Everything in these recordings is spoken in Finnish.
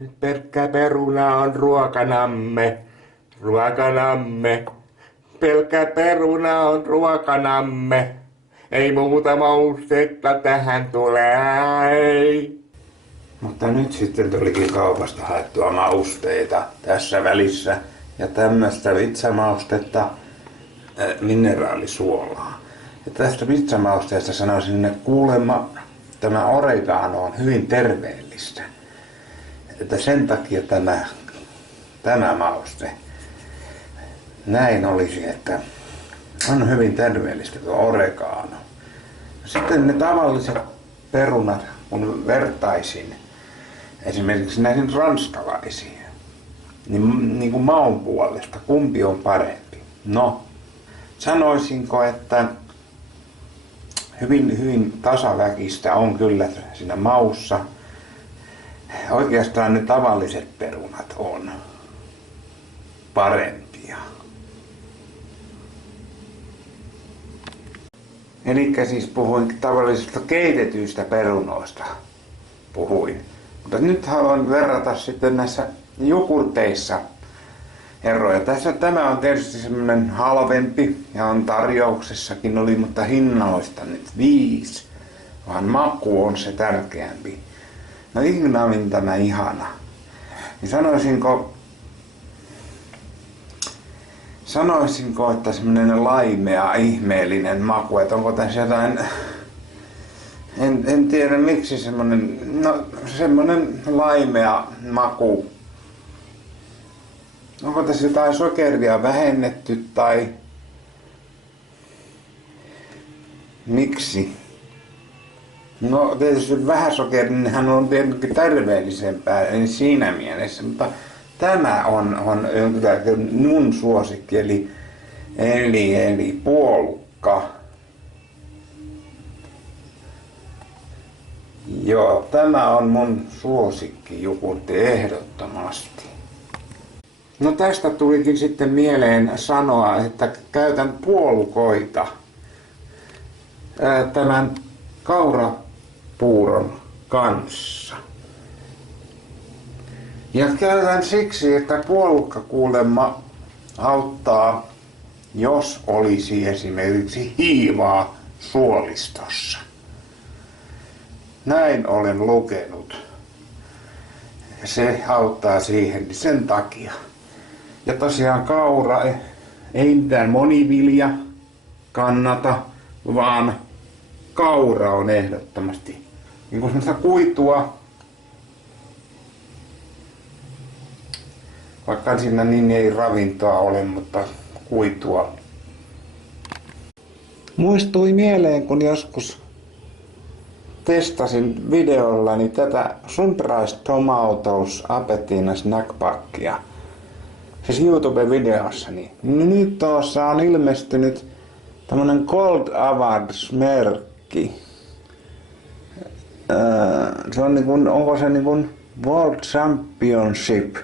Nyt pelkkä peruna on ruokanamme, ruokanamme. Pelkkä peruna on ruokanamme. Ei muuta maustetta tähän tulee. Mutta nyt sitten tulikin kaupasta haettua mausteita tässä välissä. Ja tämmöistä vitsamaustetta, mineraalisuolaa. Ja tästä vitsamausteesta sanoisin, että kuulemma tämä oregano on hyvin terveellistä. Että sen takia tämä mauste näin olisi, että on hyvin terveellistä tuo oregano. Sitten ne tavalliset perunat, kun vertaisin esimerkiksi näihin ranskalaisiin, niin kuin maun puolesta, kumpi on parempi? No, sanoisinko, että hyvin tasaväkistä on kyllä siinä maussa. Oikeastaan ne tavalliset perunat on parempia. Elikkä siis puhuin tavallisista keitetyistä perunoista. Mutta nyt haluan verrata sitten näissä jogurteissa eroja. Tämä on tietysti semmoinen halvempi ja on tarjouksessakin oli, mutta hinnoista nyt 5. Vaan maku on se tärkeämpi. No Ignamin tämä ihana. Niin sanoisinko, että semmoinen laimea, ihmeellinen maku, että onko tässä jotain, en tiedä miksi semmoinen laimea maku. Onko tässä jotain sokeria vähennetty tai miksi? No tietysti vähäsokerinenhan on tietenkin terveellisempää, en siinä mielessä, mutta tämä on mun suosikki, eli puolukka. Joo, tämä on mun suosikki jogurtti ehdottomasti. No tästä tulikin sitten mieleen sanoa, että käytän puolukoita tämän kaurapuuron kanssa. Ja käytän siksi, että puolukka kuulemma auttaa, jos olisi esimerkiksi hiivaa suolistossa. Näin olen lukenut. Se auttaa siihen sen takia. Ja tosiaan kaura ei mitään monivilja kannata, vaan kaura on ehdottomasti niin kuin semmoista kuitua. Vaikka siinä niin ei ravintoa ole, mutta kuitua. Muistui mieleen, kun joskus testasin videollani tätä Sunrise Tomatoes Appetina Snackpackia. Siis YouTube-videossani. Nyt tuossa on ilmestynyt tämmönen Gold Awards-merkki. Se on onko se World Championship,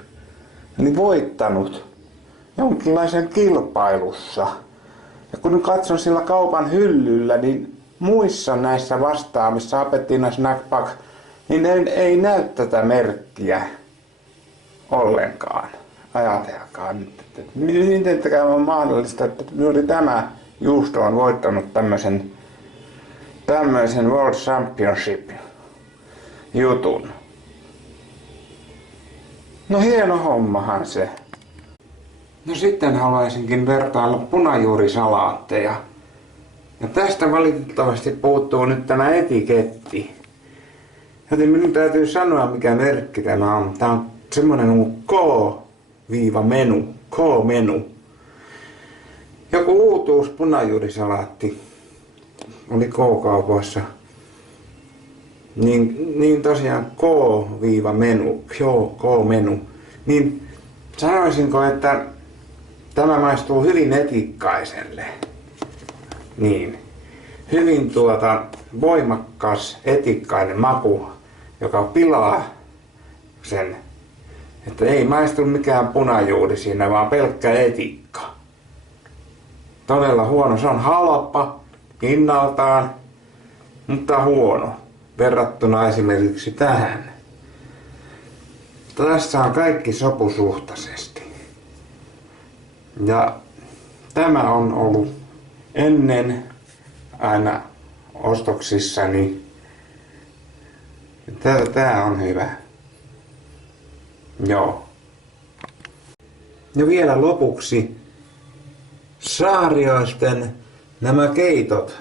eli voittanut jonkinlaisen kilpailussa. Ja kun katson sillä kaupan hyllyllä, niin muissa näissä vastaavissa Appetina Snackpack, niin ei näy tätä merkkiä ollenkaan. Ajatelkaa nyt, että miten tämä on mahdollista, että juuri tämä juusto on voittanut tämmöisen World Championship jutun. No hieno hommahan se. No sitten haluaisinkin vertailla punajuurisalaatteja. Ja tästä valitettavasti puuttuu nyt tämä etiketti. Joten minun täytyy sanoa mikä merkki tämä on. Tämä on semmoinen kuin K-menu. K-menu. Joku uutuus punajuurisalaatti oli K-kaupoissa. Niin tosiaan K-menu. K-menu. Niin sanoisinko, että tämä maistuu hyvin etikkaiselle. Niin. Hyvin voimakkas etikkainen maku, joka pilaa sen, että ei maistu mikään punajuuri siinä, vaan pelkkä etikka. Todella huono. Se on halpa hinnaltaan, mutta huono verrattuna esimerkiksi tähän. Tässä on kaikki sopusuhtaisesti. Ja tämä on ollut ennen aina ostoksissani. Tää on hyvä. Joo. Ja vielä lopuksi Saarioisten nämä keitot.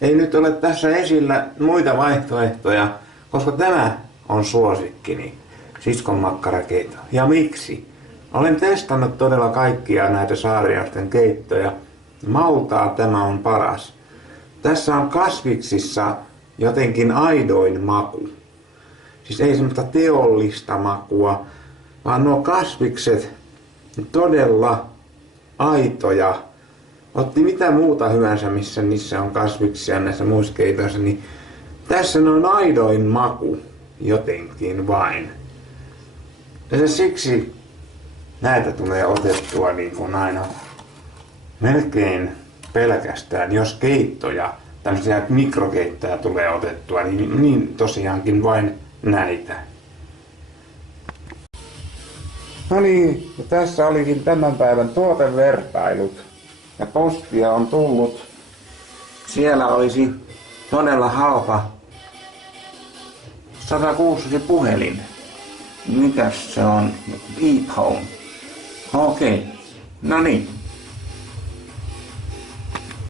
Ei nyt ole tässä esillä muita vaihtoehtoja, koska tämä on suosikkini. Siskon makkarakeito. Ja miksi? Olen testannut todella kaikkia näitä Saarioisten keittoja. Maltaa tämä on paras. Tässä on kasviksissa jotenkin aidoin maku. Siis ei semmoista teollista makua, vaan nuo kasvikset todella aitoja. Otti mitä muuta hyvänsä, missä niissä on kasviksia näissä muissa keitoissa, niin tässä on aidoin maku jotenkin vain. Ja siksi näitä tulee otettua niin kuin aina melkein pelkästään, jos keittoja, tämmöisiä mikrokeittoja tulee otettua, niin tosiaankin vain näitä. No niin, ja tässä olikin tämän päivän tuotevertailut. Ja postia on tullut. Siellä olisi todella halpa 106 puhelin. Mitäs se on? Beep Home. Okei. No niin.